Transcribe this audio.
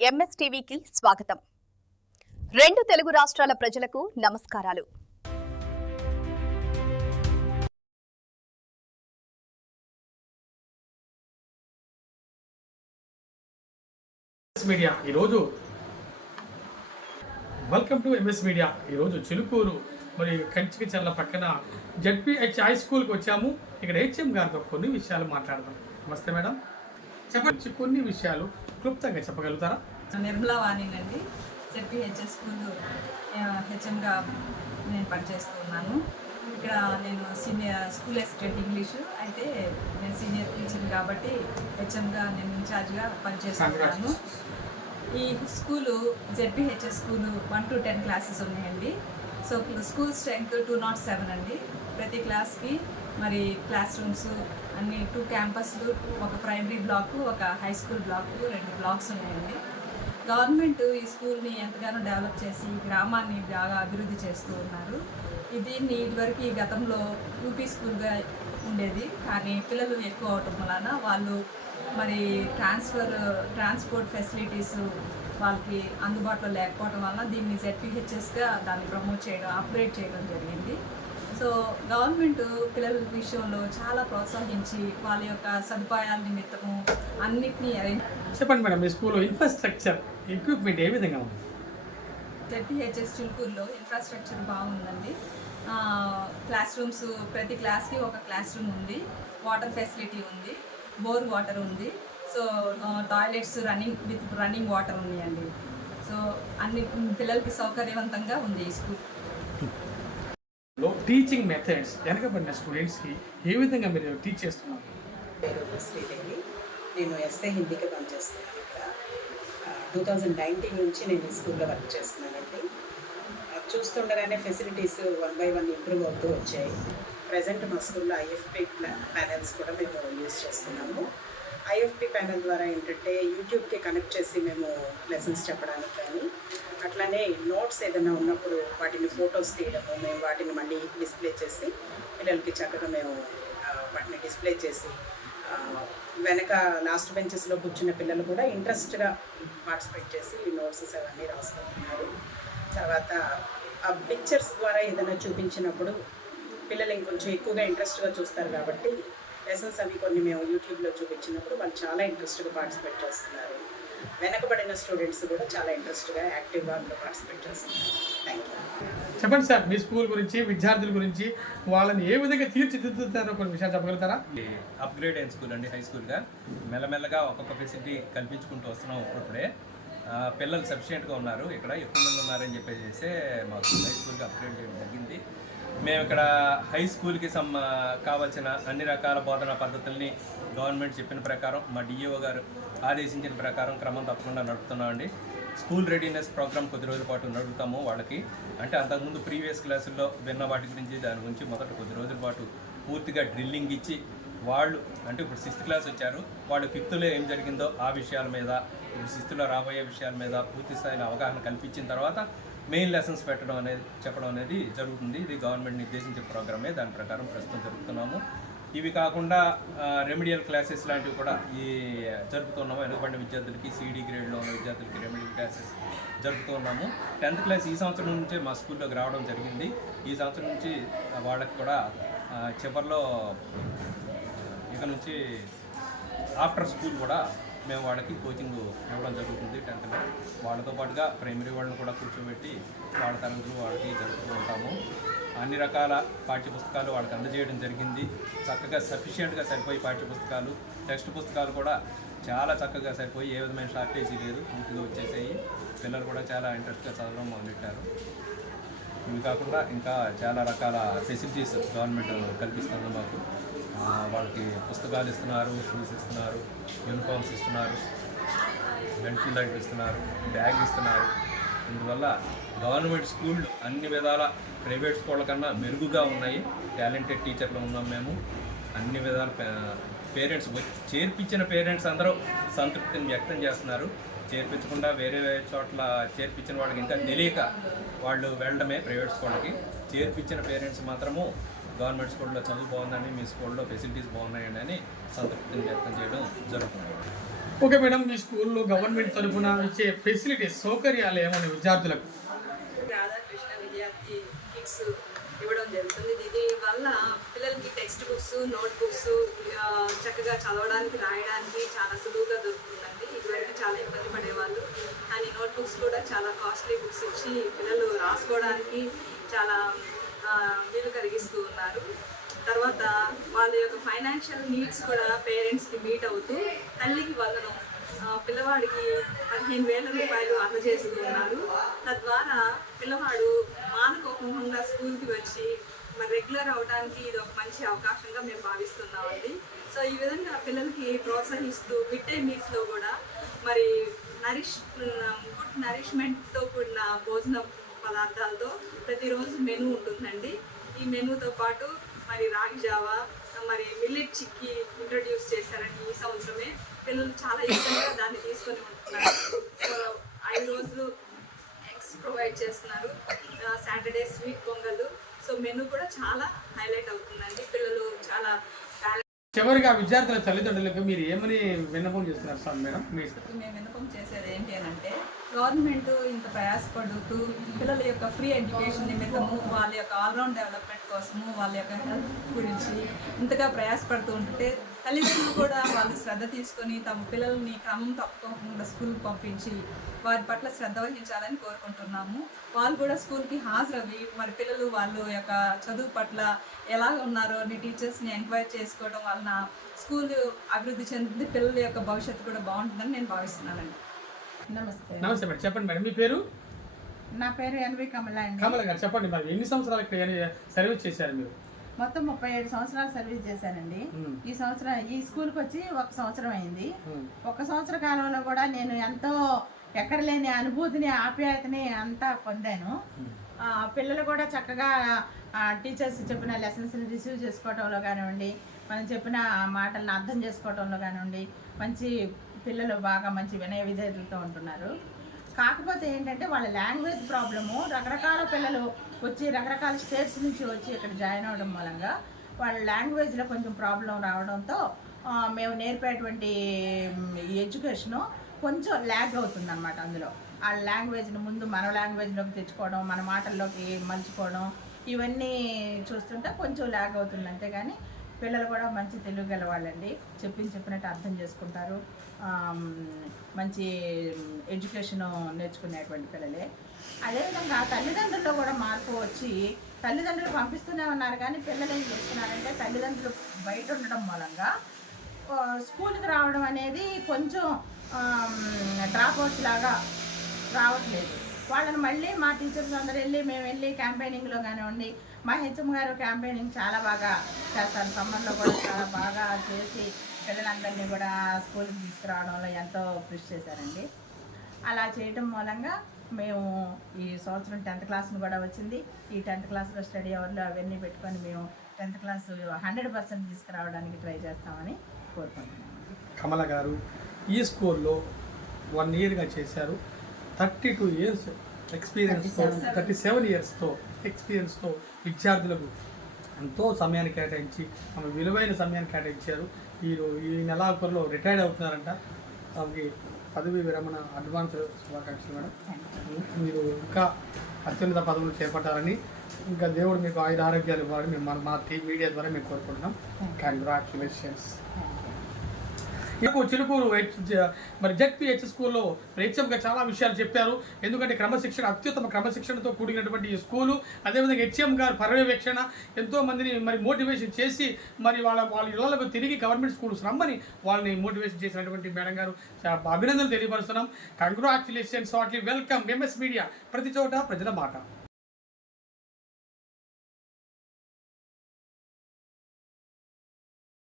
ఎంఎస్టీవీకి స్వాగతం. రెండు తెలుగు రాష్ట్రాల ప్రజలకు నమస్కారాలు. మీడియా ఈరోజు వెల్కమ్ టు ఎంఎస్ మీడియా. ఈరోజు చిలుకూరు మరి కంచికచర్ల పక్కన జెడ్పీహెచ్ హై స్కూల్కి వచ్చాము. ఇక్కడ హెచ్ఎం గారితో కొన్ని విషయాలు మాట్లాడదాం. నమస్తే మేడం, చెప్పండి కొన్ని విషయాలు క్లుప్తంగా చెప్పగలుగుతారా? నిర్మలా వాణి అండి, జెడ్పీహెచ్ఎస్ స్కూల్ హెచ్ఎంగా నేను పనిచేస్తున్నాను. ఇక్కడ నేను సీనియర్ స్కూల్ అసిస్టెంట్ ఇంగ్లీషు, అయితే నేను సీనియర్ టీచర్ కాబట్టి హెచ్ఎంగా నేను ఇన్ఛార్జ్గా పనిచేస్తున్నాను. ఈ school ZPHS school 1 to 10 classes ఉన్నాయండి. సో స్కూల్ స్ట్రెంగ్త్ 207 అండి. ప్రతి క్లాస్కి మరి క్లాస్ రూమ్స్ అన్ని 2 క్యాంపస్లు, ఒక ప్రైమరీ బ్లాకు, ఒక హై స్కూల్ బ్లాకు, 2 బ్లాక్స్ ఉన్నాయండి. గవర్నమెంట్ ఈ స్కూల్ని ఎంతగానో డెవలప్ చేసి గ్రామాన్ని బాగా అభివృద్ధి చేస్తూ ఉన్నారు. దీన్ని ఇదివరకు ఈ గతంలో యూపీ స్కూల్గా ఉండేది, కానీ పిల్లలు ఎక్కువ అవటం వలన వాళ్ళు మరి ట్రాన్స్పోర్ట్ ఫెసిలిటీస్ వాళ్ళకి అందుబాటులో లేకపోవడం వలన దీన్ని జెడ్పీహెచ్ఎస్గా దాన్ని ప్రమోట్ చేయడం, అప్గ్రేడ్ చేయడం జరిగింది. సో గవర్నమెంట్ పిల్లల విషయంలో చాలా ప్రోత్సహించి వాళ్ళ యొక్క సదుపాయాల నిమిత్తము అన్నిటినీ అరేంజ్. చెప్పండి మేడం, మీ స్కూల్లో ఇన్ఫ్రాస్ట్రక్చర్ ఎక్విప్మెంట్ ఏ విధంగా ఉంది? జెడ్పీహెచ్ఎస్ చిలుకూరులో ఇన్ఫ్రాస్ట్రక్చర్ బాగుందండి. క్లాస్ రూమ్స్, ప్రతి క్లాస్కి ఒక క్లాస్ రూమ్ ఉంది, వాటర్ ఫెసిలిటీ ఉంది, బోర్ వాటర్ ఉంది. సో టాయిలెట్స్ రన్నింగ్ వాటర్ ఉన్నాయండి. సో అన్ని పిల్లలకి సౌకర్యవంతంగా ఉంది ఈ స్కూల్. టీచింగ్ మెథడ్స్ వెనకబడిన స్టూడెంట్స్కి ఏ విధంగా మీరు టీచ్ చేస్తున్నారు? పేరు శ్రీదేవి, నేను ఎస్ఏ హిందీకి పనిచేస్తున్నాను. ఇక్కడ 2019 నుంచి నేను ఈ స్కూల్లో వర్క్ చేస్తున్నానండి. చూస్తుండగానే ఫెసిలిటీస్ 1 by 1 ఇంప్రూవ్ అవుతూ వచ్చాయి. ప్రజెంట్ మా స్కూల్లో ఐఎఫ్పి ప్యానెల్స్ కూడా మేము యూజ్ చేస్తున్నాము. ఐఎఫ్పి ప్యానెల్ ద్వారా ఏంటంటే యూట్యూబ్కి కనెక్ట్ చేసి మేము లెసన్స్ చెప్పడానికి కానీ, అట్లానే నోట్స్ ఏదైనా ఉన్నప్పుడు వాటిని ఫొటోస్ తీయడము, మేము వాటిని మళ్ళీ డిస్ప్లే చేసి పిల్లలకి చక్కగా మేము వాటిని డిస్ప్లే చేసి వెనక లాస్ట్ బెంచెస్లో కూర్చున్న పిల్లలు కూడా ఇంట్రెస్ట్గా పార్టిసిపేట్ చేసి ఈ నోట్స్ అవన్నీ రాసుకుంటున్నారు. తర్వాత ఆ పిక్చర్స్ ద్వారా ఏదైనా చూపించినప్పుడు పిల్లలు ఇంకొంచెం ఎక్కువగా ఇంట్రెస్ట్గా చూస్తారు కాబట్టి లెసన్స్ అవి కొన్ని మేము యూట్యూబ్లో చూపించినప్పుడు వాళ్ళు చాలా ఇంట్రెస్ట్గా పార్టిసిపేట్ చేస్తున్నారు. వెనకబడిన స్టూడెంట్స్ కూడా చాలా ఇంట్రెస్ట్గా యాక్టివ్గా అందులో పార్టిసిపేట్ చేస్తున్నారు. Thank you. చెప్పండి సార్, మీ స్కూల్ గురించి, విద్యార్థుల గురించి, వాళ్ళని ఏ విధంగా తీర్చిదిద్దుతారో కొన్ని విషయాలు చెప్పగలుగుతారా? అప్గ్రేడ్ అయిన స్కూల్ అండి, హై స్కూల్గా మెల్లమెల్లగా ఒక్కొక్క ఫెసిలిటీ కల్పించుకుంటూ వస్తున్నాం. ఇప్పుడే పిల్లలు సఫిషియెంట్గా ఉన్నారు, ఇక్కడ ఎక్కువ మంది ఉన్నారని చెప్పేసి మాకు హై స్కూల్గా అప్గ్రేడ్ చేయడం జరిగింది. మేము ఇక్కడ హై స్కూల్కి కావాల్సిన అన్ని రకాల బోధనా పద్ధతుల్ని గవర్నమెంట్ చెప్పిన ప్రకారం, మా డిఈఓ గారు ఆదేశించిన ప్రకారం క్రమం తప్పకుండా నడుపుతున్నామండి. స్కూల్ రెడీనెస్ ప్రోగ్రామ్ కొద్ది రోజుల పాటు నడుపుతాము వాళ్ళకి. అంటే అంతకుముందు ప్రీవియస్ క్లాసుల్లో విన్న వాటి గురించి, దాని గురించి మొదట కొద్ది రోజుల పాటు పూర్తిగా డ్రిల్లింగ్ ఇచ్చి, వాళ్ళు అంటే ఇప్పుడు 6th క్లాస్ వచ్చారు, వాళ్ళు 5thలో ఏం జరిగిందో ఆ విషయాల మీద, ఇప్పుడు 6thలో రాబోయే విషయాల మీద పూర్తి స్థాయిలో అవగాహన కల్పించిన తర్వాత మెయిన్ లెసన్స్ చెప్పడం అనేది జరుగుతుంది. ఇది గవర్నమెంట్ నిర్దేశించే ప్రోగ్రామే, దాని ప్రకారం ప్రస్తుతం జరుపుతున్నాము. ఇవి కాకుండా రెమెడియల్ క్లాసెస్ లాంటివి కూడా జరుపుతున్నాము. వెనుకబడిన విద్యార్థులకి, సిడి గ్రేడ్లో ఉన్న విద్యార్థులకి రెమెడియల్ క్లాసెస్ జరుపుతున్నాము. 10th క్లాస్ ఈ సంవత్సరం నుంచే మా స్కూల్లోకి రావడం జరిగింది. ఈ సంవత్సరం నుంచి వాళ్ళకి కూడా చివరిలో ఇక నుంచి ఆఫ్టర్ స్కూల్ కూడా మేము వాళ్ళకి కోచింగ్ ఇవ్వడం జరుగుతుంది. 10thలో వాళ్ళతో పాటుగా ప్రైమరీ వాళ్ళని కూడా కూర్చోబెట్టి వాళ్ళ తరగతులు వాళ్ళకి జరుపుతూ ఉంటాము. అన్ని రకాల పాఠ్యపుస్తకాలు వాళ్ళకి అందజేయడం జరిగింది. చక్కగా సఫిషియెంట్గా సరిపోయి పాఠ్యపుస్తకాలు, టెక్స్ట్ పుస్తకాలు కూడా చాలా చక్కగా సరిపోయి, ఏ విధమైన షార్టేజీ లేదు, పూర్తిగా వచ్చేసాయి. పిల్లలు కూడా చాలా ఇంట్రెస్ట్గా చదవడం మొదలెట్టారు. ఇవి కాకుండా ఇంకా చాలా రకాల ఫెసిలిటీస్ గవర్నమెంట్ కల్పిస్తుంది మాకు. వాళ్ళకి పుస్తకాలు ఇస్తున్నారు, షూస్ ఇస్తున్నారు, యూనిఫామ్స్ ఇస్తున్నారు, పెన్సిల్ లైట్ ఇస్తున్నారు, బ్యాగ్ ఇస్తున్నారు. ఇందువల్ల గవర్నమెంట్ స్కూళ్ళు అన్ని విధాల ప్రైవేట్ స్కూళ్ళ కన్నా మెరుగుగా ఉన్నాయి. టాలెంటెడ్ టీచర్లు ఉన్నాం మేము. అన్ని విధాల పేరెంట్స్ చేర్పించిన పేరెంట్స్ అందరూ సంతృప్తిని వ్యక్తం చేస్తున్నారు. చేర్పించకుండా వేరే చోట్ల చేర్పించిన వాళ్ళకి ఇంకా తెలియక వాళ్ళు వెళ్ళడమే ప్రైవేట్ స్కూళ్ళకి. చేర్పించిన పేరెంట్స్ మాత్రము గవర్నమెంట్ స్కూల్లో చదువు బాగుందని, మీ స్కూల్లో ఫెసిలిటీస్ బాగున్నాయండి అని సంతృప్తిని వ్యక్తం చేయడం జరుగుతుంది. ఓకే మేడం, మీ స్కూల్లో గవర్నమెంట్ తరఫున ఇచ్చే ఫెసిలిటీస్ సౌకర్యాలు ఏమైనా విద్యార్థులకు? రాధాకృష్ణ విద్యార్థి కిట్స్ ఇవ్వడం జరుగుతుంది. దీని వల్ల పిల్లలకి టెక్స్ట్ బుక్స్, నోట్ బుక్స్ చక్కగా చదవడానికి, రాయడానికి చాలా సులువుగా దొరుకుతుందండి. ఇదివరకు చాలా ఇబ్బంది పడేవాళ్ళు, కానీ నోట్ బుక్స్ కూడా చాలా కాస్ట్లీ బుక్స్ ఇచ్చి పిల్లలు రాసుకోవడానికి చాలా వీలు కలిగిస్తూ ఉన్నారు. తర్వాత వాళ్ళ యొక్క ఫైనాన్షియల్ నీడ్స్ కూడా పేరెంట్స్కి మీట్ అవుతూ తల్లికి వందనం పిల్లవాడికి 15,000 రూపాయలు అందజేస్తూ ఉన్నారు. తద్వారా పిల్లవాడు మానుకోకుండా స్కూల్కి వచ్చి మరి రెగ్యులర్ అవడానికి ఇది ఒక మంచి అవకాశంగా మేము భావిస్తున్నామండి. సో ఈ విధంగా పిల్లలకి ప్రోత్సహిస్తూ మిడ్ డే మీల్స్లో కూడా మరి గుడ్ నరిష్మెంట్తో కూడిన భోజన పదార్థాలతో ప్రతిరోజు మెనూ ఉంటుందండి. ఈ మెనూతో పాటు మరి రాగి జావా, మరి మిల్లెట్ చిక్కీ ఇంట్రడ్యూస్ చేశారండి ఈ సంవత్సరమే. పిల్లలు చాలా ఇష్టంగా దాన్ని తీసుకొని ఉంటున్నారు. సో 5 రోజులు ఎగ్స్ ప్రొవైడ్ చేస్తున్నారు, Saturday sweet pongal. So menu కూడా చాలా హైలైట్ అవుతుందండి. పిల్లలు చాలా చివరిగా విద్యార్థుల తల్లిదండ్రులకు మీరు ఏమని విన్నపం చేస్తున్నారు సార్ మేడం? మేము విన్నపం చేసేది ఏంటి అని అంటే, గవర్నమెంట్ ఇంత ప్రయాసపడుతూ పిల్లల యొక్క ఫ్రీ ఎడ్యుకేషన్ నిమిత్తము, వాళ్ళ యొక్క ఆల్రౌండ్ డెవలప్మెంట్ కోసము, వాళ్ళ యొక్క హెల్త్ గురించి ఇంతగా ప్రయాసపడుతూ ఉంటే తల్లిదండ్రులు కూడా వాళ్ళు శ్రద్ధ తీసుకొని తమ పిల్లల్ని క్రమం తప్పకుండా స్కూల్కి పంపించి వారి పట్ల శ్రద్ధ వహించాలని కోరుకుంటున్నాము. వాళ్ళు కూడా స్కూల్కి హాజరవి మరి పిల్లలు వాళ్ళ యొక్క చదువు పట్ల ఎలా ఉన్నారో అని టీచర్స్ని ఎంక్వైరీ చేసుకోవడం వలన స్కూల్ అభివృద్ధి చెందుతుంది, పిల్లల యొక్క భవిష్యత్తు కూడా బాగుంటుందని నేను భావిస్తున్నానండి. నమస్తే. నమస్తే మేడం, చెప్పండి మేడం మీ పేరు? నా పేరు ఎన్వి కమల అండి. కమల గారు చెప్పండి, మరి ఎన్ని సంవత్సరాలు ఇక్కడ సర్వీస్ చేశారు మీరు? మొత్తం 37 సంవత్సరాలు సర్వీస్ చేశానండి. ఈ సంవత్సరం ఈ స్కూల్కి వచ్చి 1 సంవత్సరం అయింది. 1 సంవత్సర కాలంలో కూడా నేను ఎంతో ఎక్కడ లేని అనుభూతిని, ఆప్యాయతని అంతా పొందాను. పిల్లలు కూడా చక్కగా టీచర్స్ చెప్పిన లెసన్స్ని రిసీవ్ చేసుకోవడంలో కానివ్వండి, మనం చెప్పిన మాటలను అర్థం చేసుకోవడంలో కానివ్వండి, మంచి పిల్లలు బాగా మంచి వినయ విధేయతలతో ఉంటున్నారు. కాకపోతే ఏంటంటే వాళ్ళ లాంగ్వేజ్ ప్రాబ్లము, రకరకాల పిల్లలు వచ్చి రకరకాల స్టేట్స్ నుంచి వచ్చి ఇక్కడ జాయిన్ అవ్వడం మూలంగా వాళ్ళ లాంగ్వేజ్లో కొంచెం ప్రాబ్లం రావడంతో మేము నేర్పేటువంటి ఎడ్యుకేషను కొంచెం ల్యాగ్ అవుతుంది అన్నమాట. అందులో ఆ లాంగ్వేజ్ని ముందు మన లాంగ్వేజ్లోకి తెచ్చుకోవడం, మన మాటల్లోకి మలుచుకోవడం, ఇవన్నీ చూస్తుంటే కొంచెం ల్యాగ్ అవుతుంది. అంతేగాని పిల్లలు కూడా మంచి తెలుగు గలవాళ్ళండి, చెప్పినట్టు అర్థం చేసుకుంటారు, మంచి ఎడ్యుకేషన్ నేర్చుకునేటువంటి పిల్లలే. అదేవిధంగా తల్లిదండ్రుల్లో కూడా మార్పు వచ్చి తల్లిదండ్రులు పంపిస్తూనే ఉన్నారు, కానీ పిల్లలు ఏం చేస్తున్నారంటే తల్లిదండ్రులు బయట ఉండడం మూలంగా స్కూల్కి రావడం అనేది కొంచెం డ్రాప్అవుట్స్ లాగా రావట్లేదు. వాళ్ళని మళ్ళీ మా టీచర్స్ అందరూ మేము వెళ్ళి క్యాంపెయినింగ్లో కానివ్వండి, మా హెచ్ఎం గారు క్యాంపెయినింగ్ చాలా బాగా చేస్తారు. సమ్మర్లో కూడా చాలా బాగా చేసి పిల్లలందరినీ కూడా స్కూల్కి తీసుకురావడంలో ఎంతో కృషి చేశారండి. అలా చేయటం మూలంగా మేము ఈ సంవత్సరం 10th క్లాస్ను కూడా వచ్చింది. ఈ 10th క్లాస్లో స్టడీ అవర్లు అవన్నీ పెట్టుకొని మేము 10th క్లాస్ 100% తీసుకురావడానికి ట్రై చేస్తామని కోరుకుంటున్నాము. కమల గారు ఈ స్కూల్లో 1 ఇయర్గా చేశారు. 32 ఇయర్స్ ఎక్స్పీరియన్స్తో, 37 ఇయర్స్తో ఎక్స్పీరియన్స్తో విద్యార్థులకు ఎంతో సమయాన్ని కేటాయించి ఆమె విలువైన సమయాన్ని కేటాయించారు. ఈ నెలాఖరులో రిటైర్డ్ అవుతున్నారంట. ఆమెకి పదవి విరమణ అడ్వాన్స్ శుభాకాంక్షలు మేడం. మీరు ఇంకా అత్యున్నత పదవులు చేపట్టాలని, ఇంకా దేవుడు మీకు ఆయుధ ఆరోగ్యాలు ఇవ్వాలని మేము మా టీవీ మీడియా ద్వారా మేము కోరుకుంటున్నాం. కంగ్రాచులేషన్స్. చిలుకూరు మరి జెడ్పీహెచ్ స్కూల్లో హెచ్ఎంగా చాలా విషయాలు చెప్పారు. ఎందుకంటే అత్యుత్తమ క్రమశిక్షణతో కూడినటువంటి ఈ స్కూలు, అదేవిధంగా హెచ్ఎం గారు పర్యవేక్షణ, ఎంతోమందిని మరి మోటివేషన్ చేసి మరి వాళ్ళ ఇళ్లకు తిరిగి గవర్నమెంట్ స్కూల్స్ రమ్మని వాళ్ళని మోటివేషన్ చేసినటువంటి మేడం గారు అభినందనలు తెలియపరుస్తున్నాం. Congratulations, heartly welcome. MS media, ప్రతి చోట ప్రజల మాట.